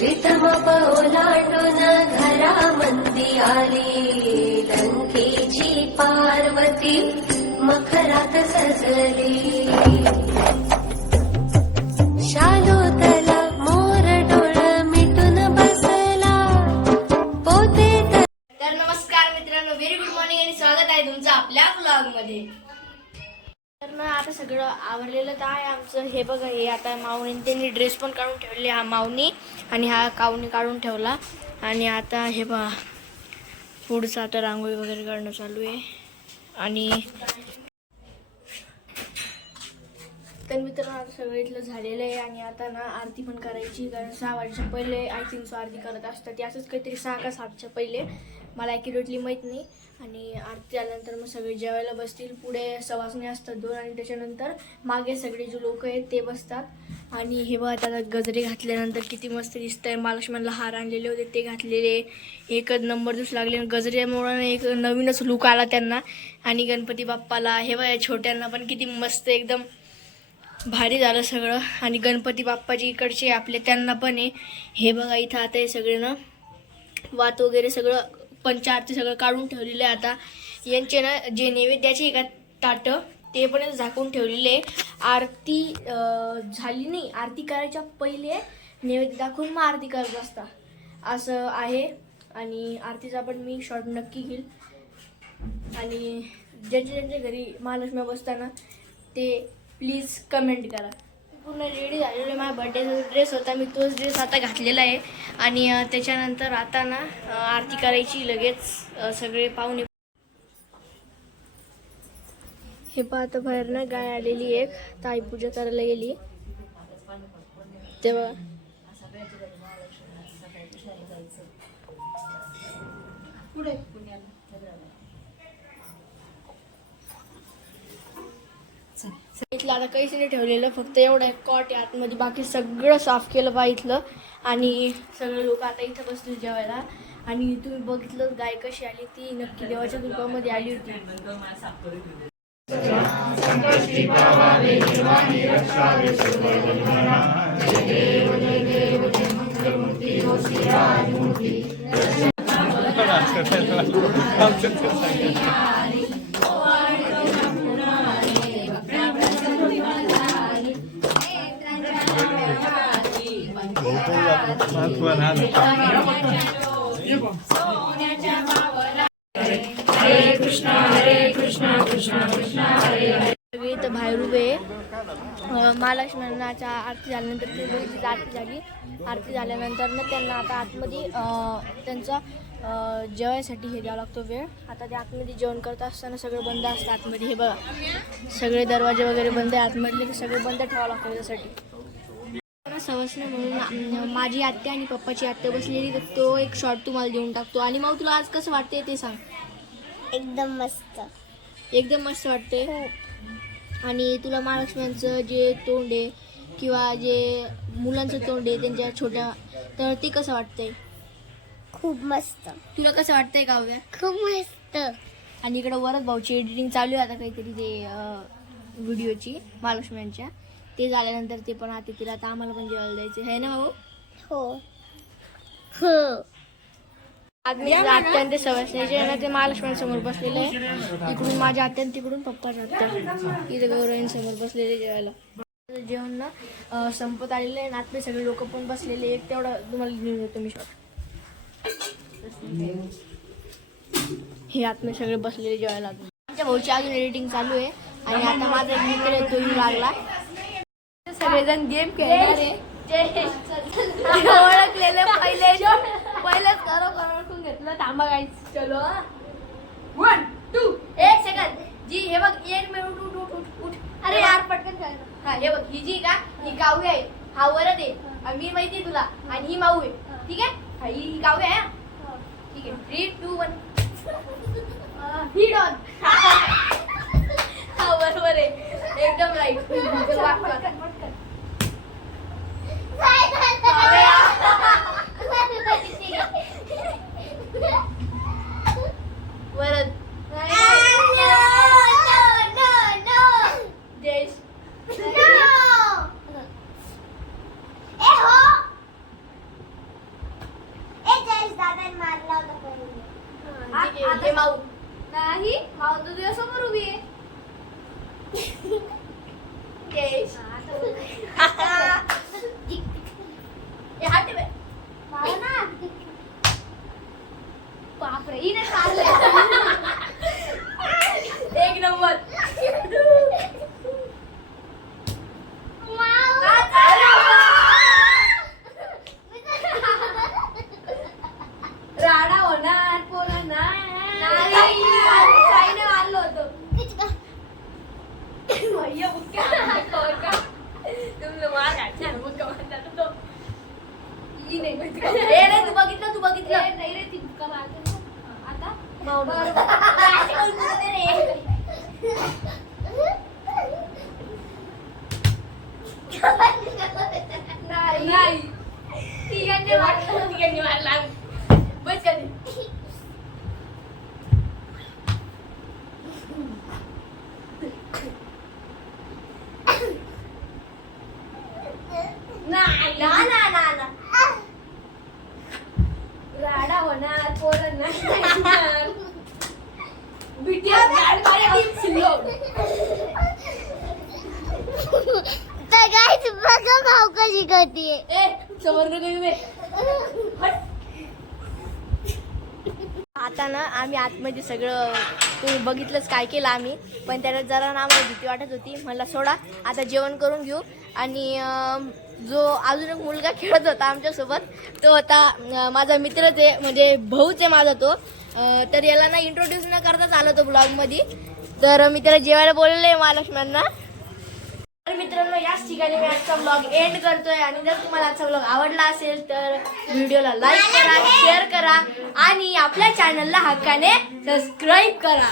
रितम ओलांडून घरामंदी आली, लंकेची पार्वती मखरात सजली. शालोतला मोर डोळ मिटून बसला, पोते तर नमस्कार मित्रांनो, व्हेरी गुड मॉर्निंग आणि स्वागत आहे तुमचं आपल्या व्लॉग मध्ये. तर ना आता सगळं आवरलेलं तर आहे आमचं. हे बघा, हे आता माऊनी त्यांनी ड्रेस पण काढून ठेवले, हा माऊनी आणि हा काऊनी काढून ठेवला. आणि आता हे बघा पुढचं आता रांगोळी वगैरे काढणं चालू आहे. आणि तर मित्रांनो आता सगळं इथलं झालेलं आहे. आणि आता ना आरती पण करायची, कारण 6 वाजेच्या पहिले आय थिंक सो आरती करत असतात. ती असंच काहीतरी 6 का 7च्या पहिले, मला ॲक्युरेटली माहीत नाही. आणि आरती आल्यानंतर मग सगळे जेवायला बसतील. पुढे सवासणी असतात 2 आणि त्याच्यानंतर मागे सगळे जे लोक आहेत ते बसतात. आणि हे बघा त्याला गजरे घातल्यानंतर किती मस्त दिसतंय. महालक्ष्मीला हार आणलेले होते ते घातलेले, एकच नंबर दिसू लागले. गजऱ्यामुळं एक नवीनच लुक आला त्यांना. आणि गणपती बाप्पाला हे बघा छोट्यांना पण किती मस्त एकदम भारी झालं सगळं. आणि गणपती बाप्पाची इकडचे आपले त्यांना पण आहे. हे बघा इथं आता हे सगळे ना वात वगैरे सगळं पंचारती सगळं काढून ठेवलेलं आहे. आता यांचे ना जे नैवेद्याचे का ताटं ते पण झाकून ठेवलेले. आरती झाली नाही, आरती करायच्या पहिले नैवेद्य दाखवून मग आरती करत असता असं आहे. आणि आरतीचा पण मी शॉर्ट नक्की घेईल. आणि ज्यांच्या घरी महालक्ष्मी बसताना ते प्लीज कमेंट करा. पूर्ण रेडी झालेलं आहे. माझ्या बर्थडेचा ड्रेस होता, मी तोच ड्रेस आता घातलेला आहे. आणि त्याच्यानंतर आता ना आरती करायची लगेच. सगळे पाहुणे हे पहा, आता बाहेर ना गाय आलेली एक ताई पूजा करायला गेली तेव्हा. इथलं आता काहीच नाही ठेवलेलं, फक्त एवढं एक कॉट आहे आतमध्ये, बाकी सगळं साफ केलं बा इथलं. आणि सगळे लोक आता इथं बसले जेवायला. आणि तुम्ही बघितलं गाय कशी आली, ती नक्की देवाच्या रूपामध्ये आली होती. हरे कृष्णा कृष्णा कृष्णा हरे हरे. तर बाहेर उभे महालक्ष्मीनाच्या आरती झाल्यानंतर ते बघितली आरती झाली. आरती झाल्यानंतर ना त्यांना आता आतमध्ये त्यांचा जेवायसाठी हे द्यावा लागतो वेळ. आता ते आतमध्ये जेवण करत असताना सगळं बंद असतं आतमध्ये. हे बघा सगळे दरवाजे वगैरे बंद आहे आतमधले, सगळे बंद ठेवावं लागतं त्यासाठी. सवसने म्हणून माझी आत्या आणि पप्पाची आत्या बसलेली, तर तो एक शॉर्ट तुम्हाला देऊन टाकतो. आणि मग तुला आज कसं वाटते ते सांग. एकदम मस्त, एकदम मस्त वाटते. आणि तुला महालक्ष्म्यांचं जे तोंड आहे किंवा जे मुलांचं तोंड आहे त्यांच्या छोट्या, तर ते कसं वाटतंय. खूप मस्त. तुला कसं वाटतंय काव्या. खूप मस्त. आणि इकडं वरद भाऊची एडिटिंग चालू आहे आता काहीतरी ते व्हिडिओची महालक्ष्म्यांच्या. ते झाल्यानंतर ते पण आता तिला आता आम्हाला पण जेवायला द्यायचं आहे ना भाऊ. हो हो. अत्यंत सवसण्याचे ना ते महालक्ष्म्यांसमोर बसलेले आहे. इकडून माझ्या अत्यंत, तिकडून पप्पाच्या आत्या, इथे गौरवांसमोर बसलेले जेवायला. जेवण ना संपत आलेलं आहे. आतले सगळे लोक पण बसलेले. एक तेवढा तुम्हाला घेऊन येतो मी शॉट. हे आतमध्ये सगळे बसलेले जेवायला. आमच्या भाऊची अजून एडिटिंग चालू आहे. आणि आता माझा एक मित्र आहे तोही लागला. सगळेजण गेम खेळणार आहे. ओळखलेले पहिलेच करून घेतलं. थांबा गाईस, चलो 1 2 1 सेकंद. जी हे बघ, 1 मिनिट उठ. अरे यार पटकन खेळ. हा हे बघ, ही जी का ही काव्य आहे, हा वरद आहे, मी माहिती तुला. आणि ही माऊ आहे, ठीक आहे. हा ही काव्य आहे, ठीक आहे. 3 2 1 ही डॉन. हा बरोबर आहे, एकदम राईट. वरद ती नाही तू बघितलं नाही रे ती भुक्का मारते ना. आता नाही तिघांनी मारला बस कधी राडा होणार पोरांना तर गाईच बघा भाव कशी करते. समोर आता ना आम्ही आतमध्ये सगळं तुम्ही बघितलंच काय केलं आम्ही, पण त्याला जरा ना आम्हाला भीती वाटत होती. मला सोडा आता जेवण करून घेऊ. आणि जो अजून एक मुलगा खेळत होता आमच्यासोबत तो होता माझा मित्रच आहे, म्हणजे भाऊच आहे माझा तो. तर याला ना इंट्रोड्यूस न करताच आलं तो ब्लॉगमध्ये. तर मी त्याला जेवायला बोललेलं आहे महालक्ष्म्यांना. तर मित्रांनो याच ठिकाणी मी आजचा ब्लॉग एंड करतोय. आणि जर तुम्हाला आजचा ब्लॉग आवडला असेल तर व्हिडिओला लाईक करा, शेअर करा आणि आपल्या चॅनलला हक्काने सबस्क्राईब करा.